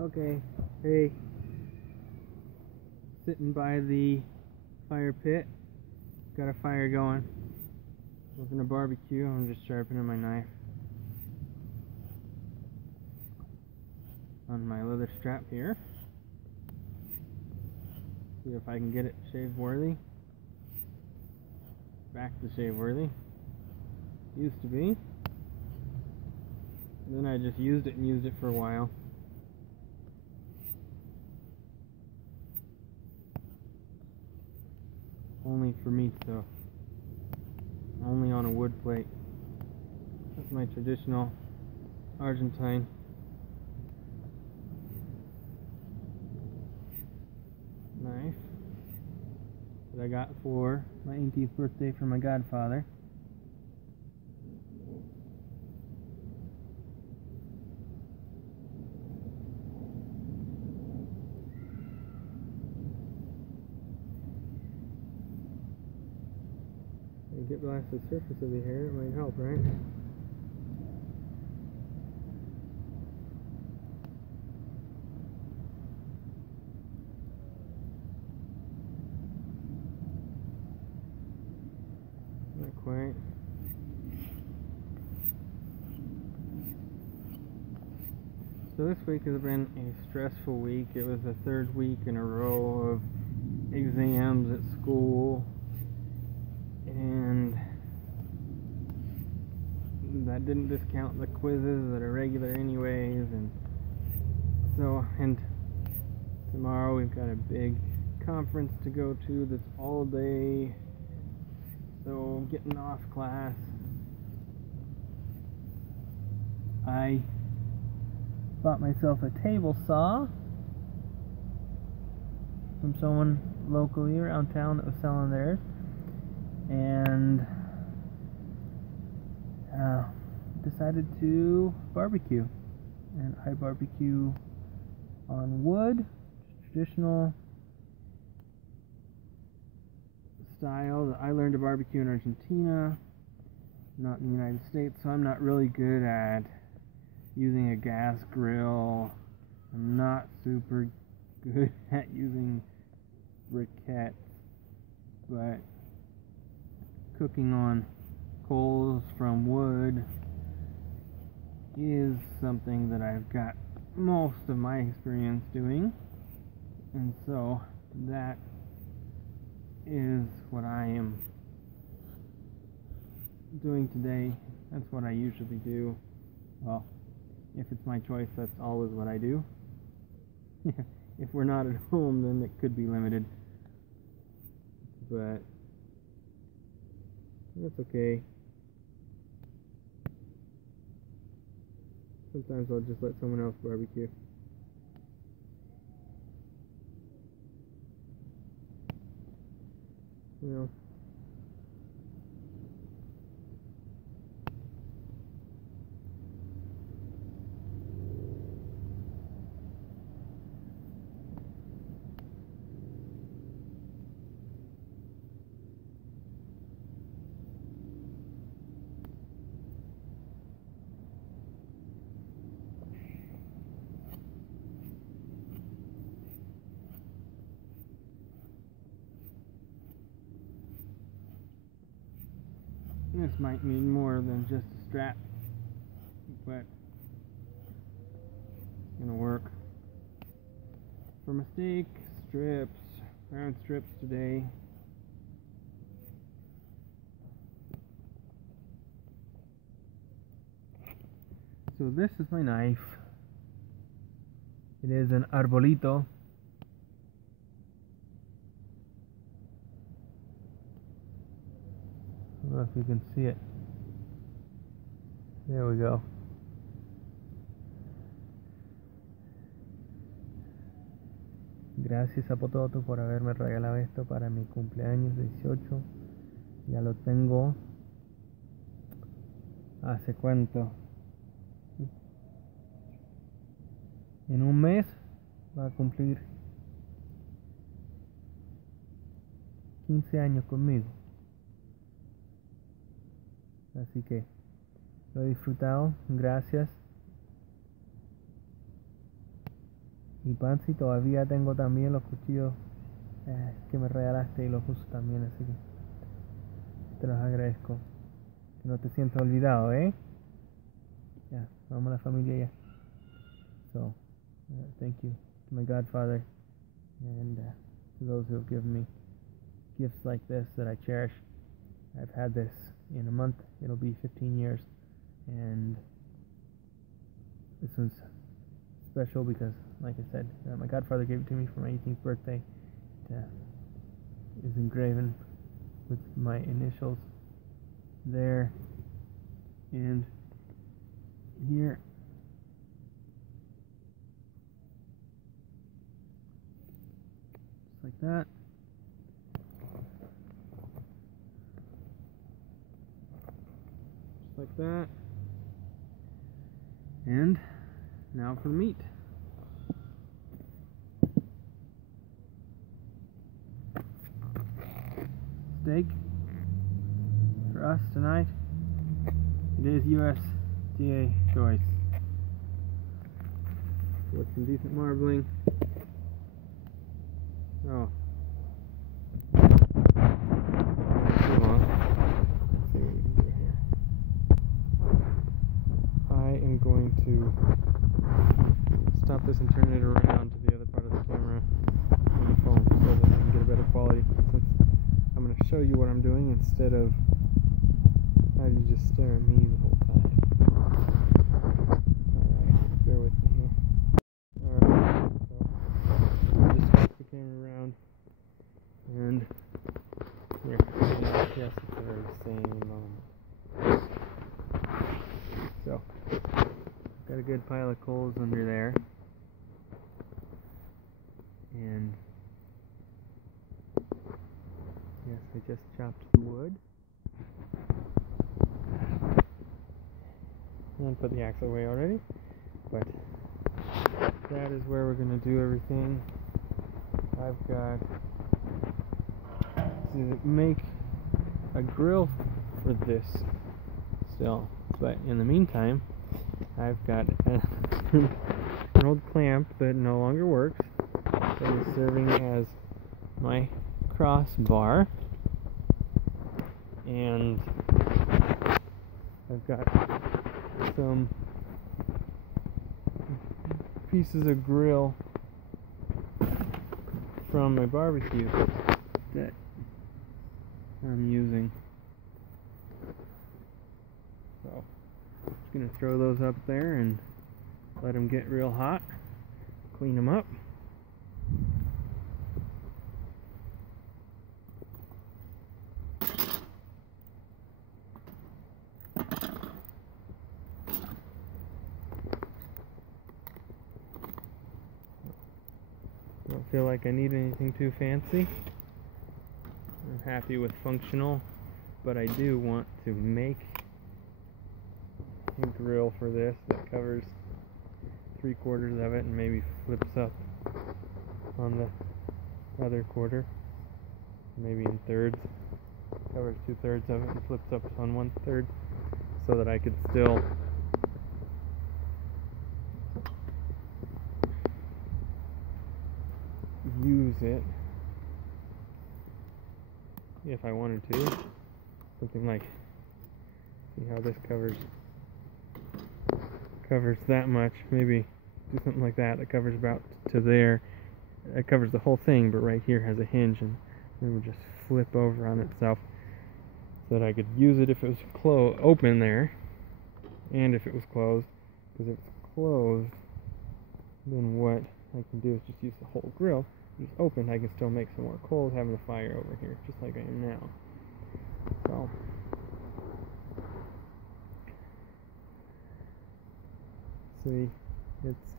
Okay, hey, sitting by the fire pit, got a fire going. We're gonna barbecue. I'm just sharpening my knife on my leather strap here. See if I can get it shave worthy. Back to shave worthy. Used to be. And then I just used it for a while. Only for meat though. Only on a wood plate. That's my traditional Argentine knife that I got for my 18th birthday from my godfather. Get past the surface of the hair, it might help, right? Not quite. So this week has been a stressful week. It was the third week in a row of exams at school, and that didn't discount the quizzes that are regular anyways, and tomorrow we've got a big conference to go to that's all day, so getting off class, I bought myself a table saw from someone locally around town that was selling theirs, and decided to barbecue. And I barbecue on wood, traditional style that I learned to barbecue in Argentina, not in the United States, so I'm not really good at using a gas grill. I'm not super good at using briquettes, but cooking on coals from wood is something that I've got most of my experience doing, and so that is what I am doing today. That's what I usually do. Well, if it's my choice, that's always what I do. If we're not at home, then it could be limited, but that's okay. Sometimes I'll just let someone else barbecue. You know. This might mean more than just a strap, but it's gonna work. For my steak strips, round strips today. So this is my knife. It is an arbolito. I don't know if you can see it. There we go. Gracias a Pototo por haberme regalado esto para mi cumpleaños 18. Ya lo tengo. ¿Hace cuánto? En un mes va a cumplir 15 años conmigo. Así que lo he disfrutado, gracias. Y Pansy, todavía tengo también los cuchillos que me regalaste y los uso también, así que te los agradezco. Que no te sientas olvidado, ¿eh? Ya, vamos a la familia ya. So, thank you to my godfather and to those who have given me gifts like this that I cherish. I've had this in a month. It'll be 15 years. And this one's special because, like I said, my godfather gave it to me for my 18th birthday. It is engraven with my initials there and here. Just like that. Just like that. And now for the meat. Steak for us tonight. It is USDA choice. With some decent marbling. Oh. Too long. Let's see what we can do here. I am going to stop this and turn it around to the other part of the camera on the phone so that I can get a better quality. Since I'm going to show you what I'm doing instead of having you just stare at me the whole time. Alright, bear with me here. Alright, so I'll just flip the camera around and here. Yes, it's the very same moment. So, got a good pile of coals under there. And yes, I just chopped the wood and put the axe away already, but that is where we're going to do everything. I've got to make a grill for this still, but in the meantime I've got an old clamp that no longer works that is serving as my crossbar, and I've got some pieces of grill from my barbecue that I'm using. So I'm just going to throw those up there and let them get real hot, clean them up. Don't feel like I need anything too fancy. I'm happy with functional, but I do want to make a grill for this that covers 3/4 of it and maybe flips up on the other quarter, maybe in thirds, covers 2/3 of it and flips up on 1/3, so that I could still use it if I wanted to. Something like, see how this covers that much, maybe do something like that covers about to there. It covers the whole thing, but right here has a hinge, and it would just flip over on itself so that I could use it if it was open there, and if it was closed. Because if it's closed, then what I can do is just use the whole grill. If it's open, I can still make some more coals having a fire over here, just like I am now. So see, it's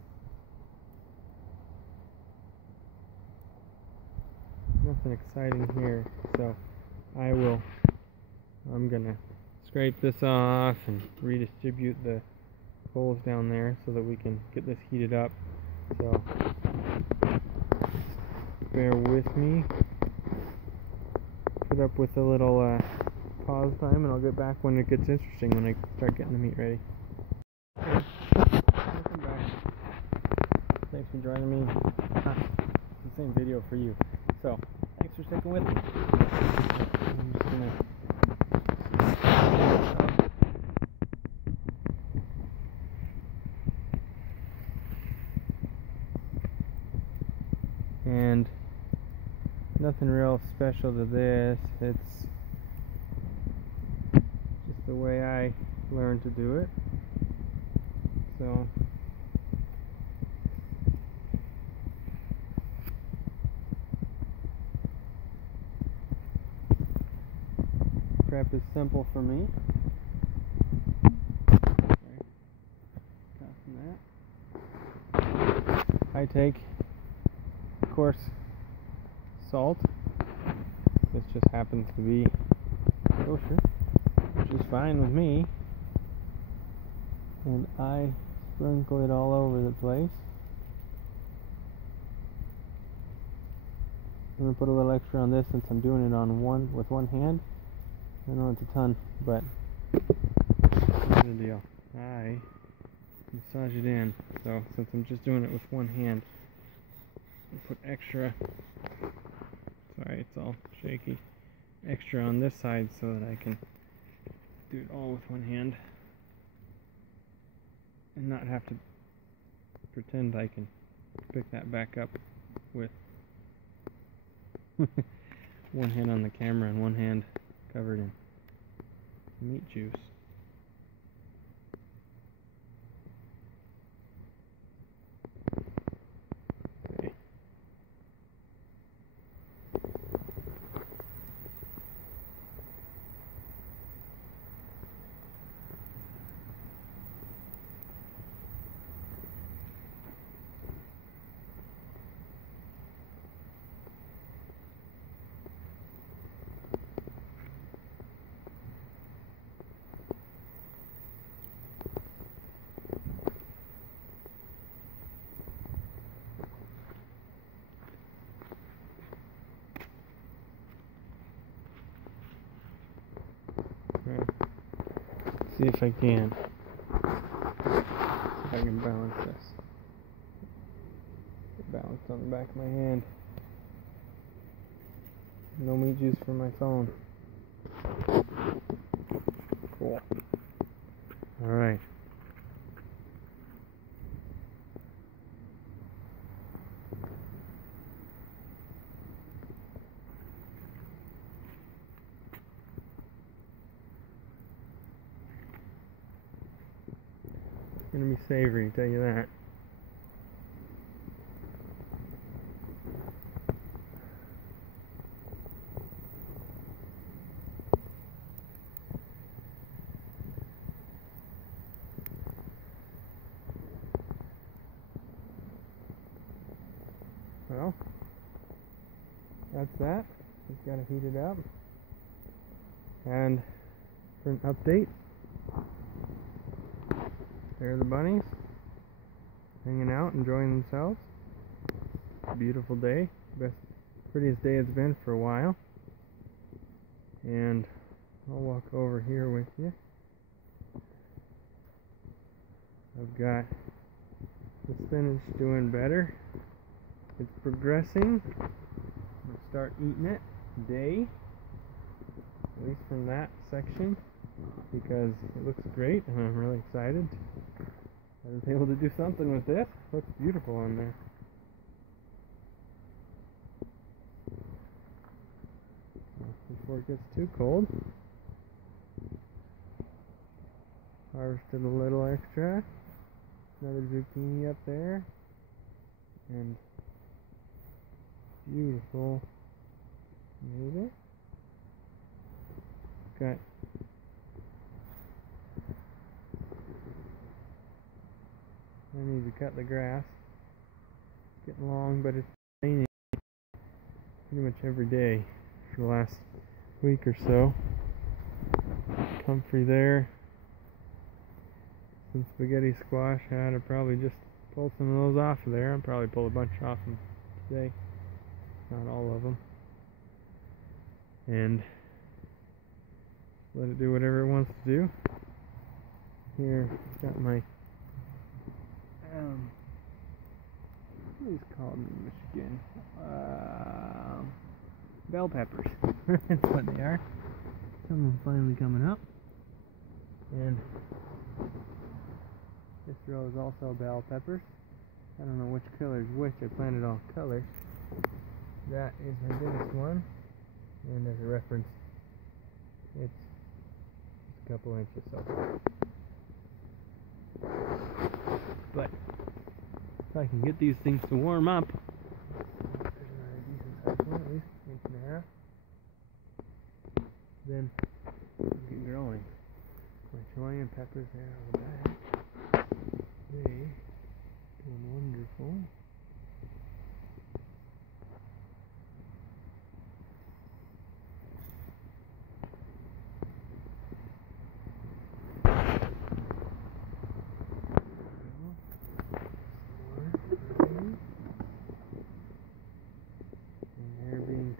nothing exciting here, so I'm gonna scrape this off and redistribute the coals down there so that we can get this heated up. So bear with me, put up with a little pause time, and I'll get back when it gets interesting, when I start getting the meat ready. Welcome back. Thanks for joining me. It's the same video for you. So, thanks for sticking with me. I'm just gonna and nothing real special to this. It's just the way I learned to do it. So prep is simple for me. I take coarse salt. This just happens to be kosher, which is fine with me. And I sprinkle it all over the place. I'm going to put a little extra on this since I'm doing it with one hand. I know it's a ton, but here's the deal. I massage it in. So since I'm just doing it with one hand, I'll put extra. Sorry, it's all shaky. Extra on this side so that I can do it all with one hand and not have to pretend I can pick that back up with one hand on the camera and one hand covered in meat juice. Okay. See if I can. If I can balance this. Balanced on the back of my hand. No meat juice for my phone. Cool. Alright. It's gonna be savory, tell you that. Well, that's that. Just gotta heat it up. And for an update, there are the bunnies hanging out, enjoying themselves. Beautiful day, prettiest day it's been for a while. And I'll walk over here with you. I've got the spinach doing better. It's progressing. I'll start eating it today, at least from that section, because it looks great and I'm really excited. I was able to do something with it. Looks beautiful on there. Before it gets too cold, harvested a little extra. Another zucchini up there, and beautiful tomato. Got I need to cut the grass. It's getting long, but it's raining pretty much every day for the last week or so. Comfrey there. Some spaghetti squash. I had to probably just pull some of those off of there. I'll probably pull a bunch off them today. Not all of them. And let it do whatever it wants to do. Here, got my called in Michigan? Bell peppers. That's what they are. Some of them finally coming up. And this row is also bell peppers. I don't know which color is which. I planted all colors. That is my biggest one. And as a reference, it's a couple inches. So, but if I can get these things to warm up, there's another decent sized one, at least an inch and a half, then I'll get growing. My Chilean peppers there on the back, they doing wonderful.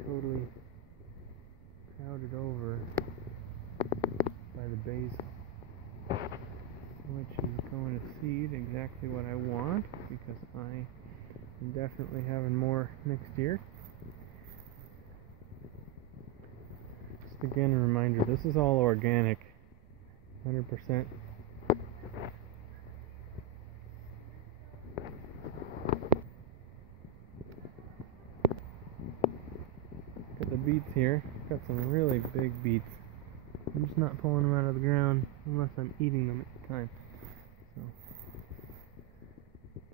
Totally crowded over by the basil, which is going to seed exactly what I want, because I am definitely having more next year. Just again a reminder, this is all organic, 100%. Beets here. Got some really big beets. I'm just not pulling them out of the ground unless I'm eating them at the time. So,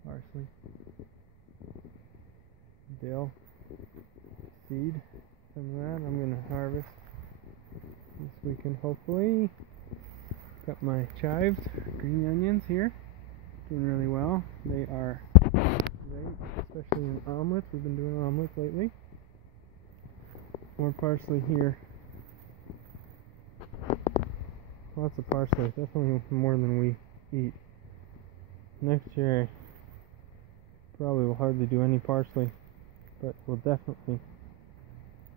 parsley, dill, seed, some of that I'm going to harvest this weekend hopefully. Got my chives, green onions here, doing really well. They are great, especially in omelets. We've been doing omelets lately. More parsley here. Lots of parsley, definitely more than we eat. Next year I probably will hardly do any parsley, but we'll definitely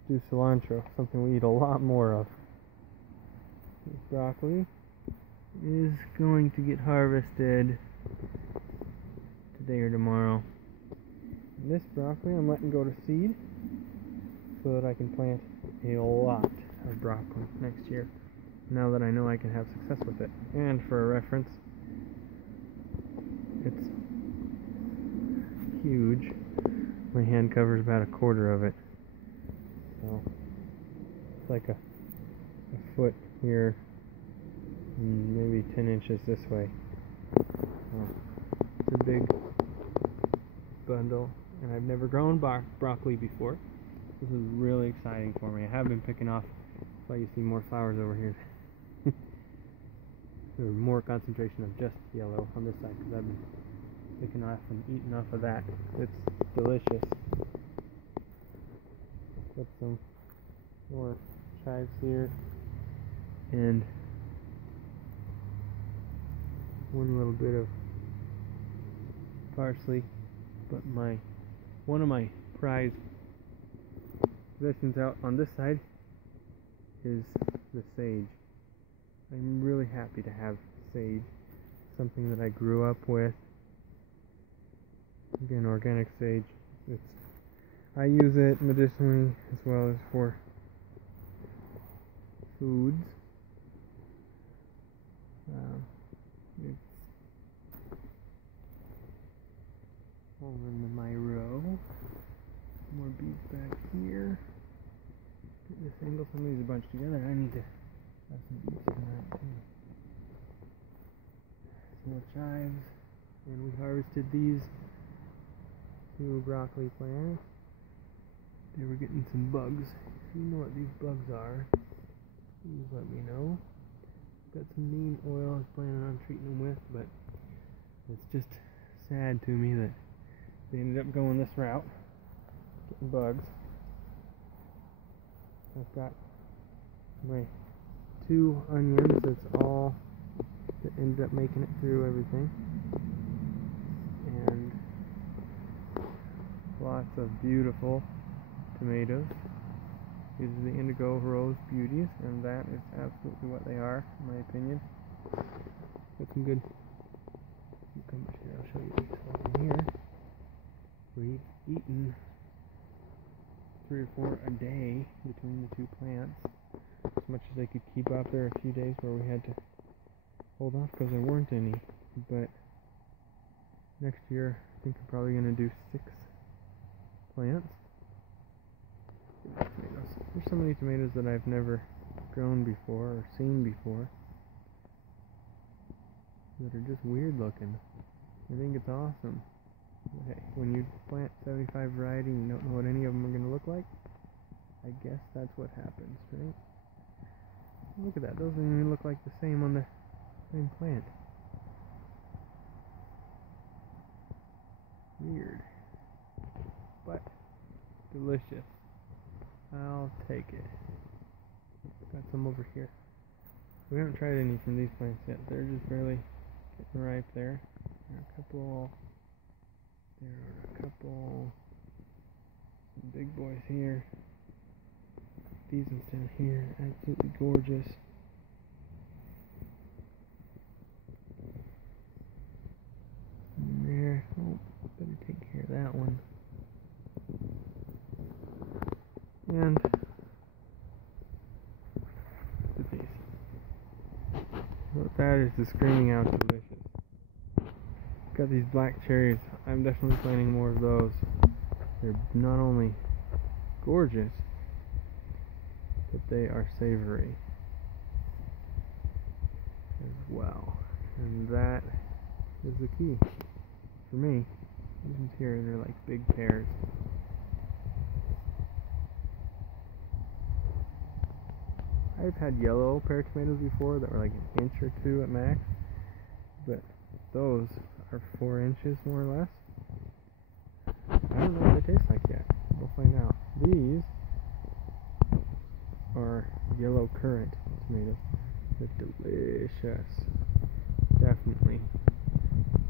do cilantro, something we eat a lot more of. This broccoli is going to get harvested today or tomorrow. And this broccoli I'm letting go to seed, so that I can plant a lot of broccoli next year, now that I know I can have success with it. And for a reference, it's huge. My hand covers about a quarter of it, so it's like a foot here, and maybe 10 inches this way. So it's a big bundle, and I've never grown broccoli before. This is really exciting for me. I have been picking off, that's why you see more flowers over here. There's more concentration of just yellow on this side, because I've been picking off and eating off of that. It's delicious. Got some more chives here, and one little bit of parsley, but one of my prized possessions out on this side is the sage. I'm really happy to have sage, something that I grew up with. Again, organic sage. I use it medicinally as well as for foods. It's over in my row. More beets back here. Get this angle, some of these are bunched together. I need to have some beets in that too. Some more chives. And we harvested these 2 broccoli plants. They were getting some bugs. If you know what these bugs are, please let me know. Got some neem oil I was planning on treating them with, but it's just sad to me that they ended up going this route, getting bugs. I've got my 2 onions, that's all that ended up making it through everything. And lots of beautiful tomatoes. These are the Indigo Rose Beauties, and that is absolutely what they are, in my opinion. Got some good cucumbers here. I'll show you this one here. We actually eaten 3 or 4 a day between the two plants, as much as they could keep out there. A few days where we had to hold off because there weren't any, but next year I think I'm probably going to do 6 plants. Tomatoes. There's so many tomatoes that I've never grown before or seen before that are just weird looking. I think it's awesome. Okay, when you plant 75 varieties and you don't know what any of them are going to look like, I guess that's what happens, right? Look at that, those don't even look like the same on the same plant. Weird. But delicious. I'll take it. Got some over here. We haven't tried any from these plants yet. They're just barely getting ripe there. There are a couple. Some big boys here. These ones down here, absolutely gorgeous. And there. Oh, better take care of that one. And look at these. What that is the screaming out delicious. Got these black cherries. I'm definitely planting more of those. They're not only gorgeous, but they are savory as well. And that is the key for me. These ones here, they're like big pears. I've had yellow pear tomatoes before that were like an inch or 2 at max, but those are 4 inches more or less. I don't know what they taste like yet. We'll find out. These are yellow currant tomatoes. They're delicious. Definitely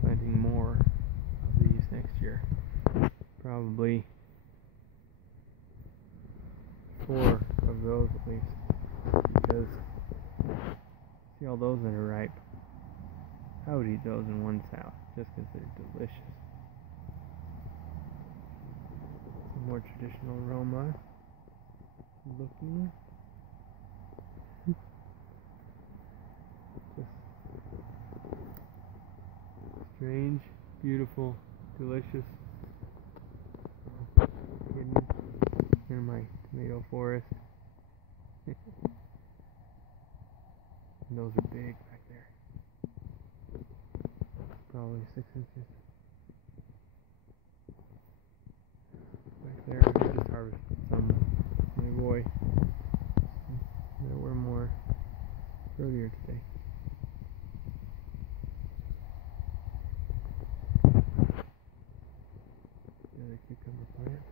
planting more of these next year. Probably 4 of those at least. Because see all those that are ripe. I would eat those in one salad just because they're delicious. Some more traditional aroma looking. Just strange, beautiful, delicious. Hidden in my tomato forest. And those are big back there. Probably 6 inches. Back there, I just harvested some. My boy. There were more earlier today. Another cucumber plant.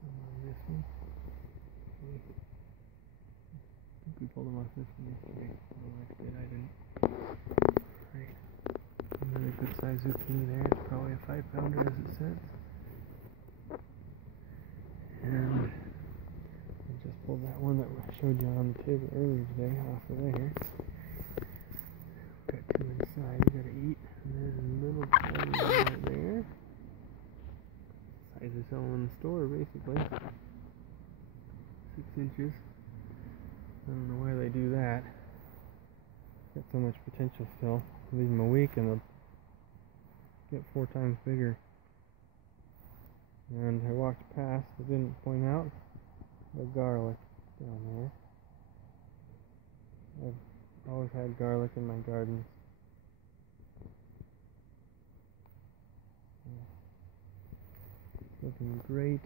Some on this one. I think we pulled them off this one yesterday. Oh, I did, I didn't. Right. Another good size zucchini there. It's probably a 5-pounder as it says. And I just pulled that one that I showed you on the table earlier today off of there. Got 2 inside you gotta eat. And there's a little tiny one right there. Size of selling in the store basically. 6 inches. I don't know why they do that. Got so much potential still. Leave them a week and they'll get 4 times bigger. And I walked past, I didn't point out the garlic down there. I've always had garlic in my gardens. Looking great,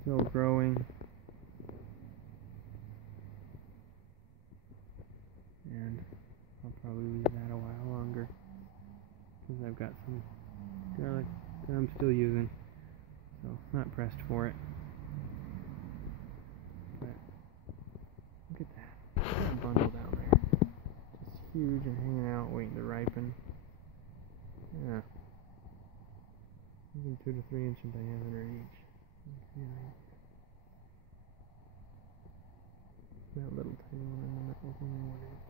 still growing. And I'll probably leave that a while longer because I've got some garlic that I'm still using, so not pressed for it. But look at that, that bundle down there, just huge and hanging out waiting to ripen. Yeah, even 2 to 3 inch in diameter each. That little tiny one in the middle is only 1 inch.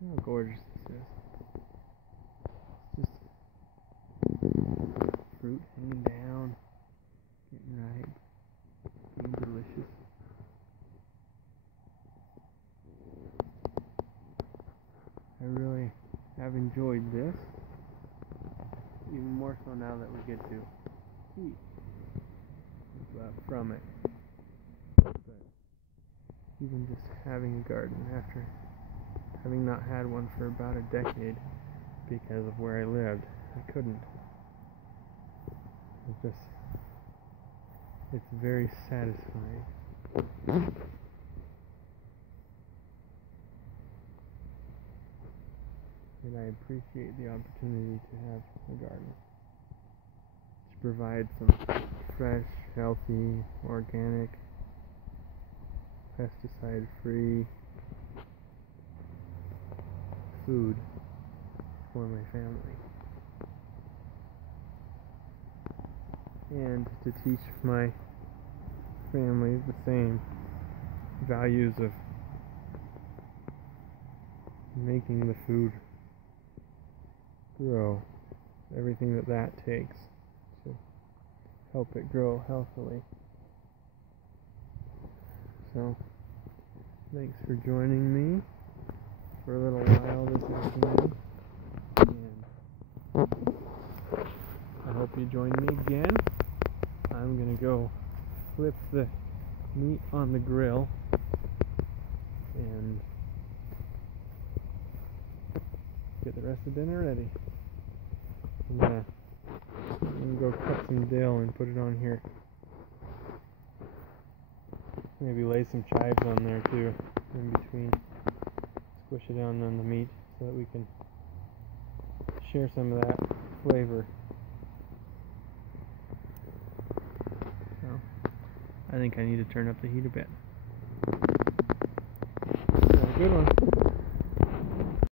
How gorgeous this is. It's just fruit hanging down, getting ripe, getting delicious. I really have enjoyed this, even more so now that we get to eat from it. But even just having a garden after having not had one for about a decade because of where I lived, I couldn't. It's very satisfying. And I appreciate the opportunity to have a garden, to provide some fresh, healthy, organic, pesticide-free food for my family, and to teach my family the same values of making the food grow, everything that takes to help it grow healthily. So, thanks for joining me for a little while this afternoon, and I hope you join me again. I'm gonna go flip the meat on the grill and get the rest of dinner ready. I'm gonna go cut some dill and put it on here. Maybe lay some chives on there too, in between. Squish it down on the meat so that we can share some of that flavor. So, I think I need to turn up the heat a bit. Have a good one.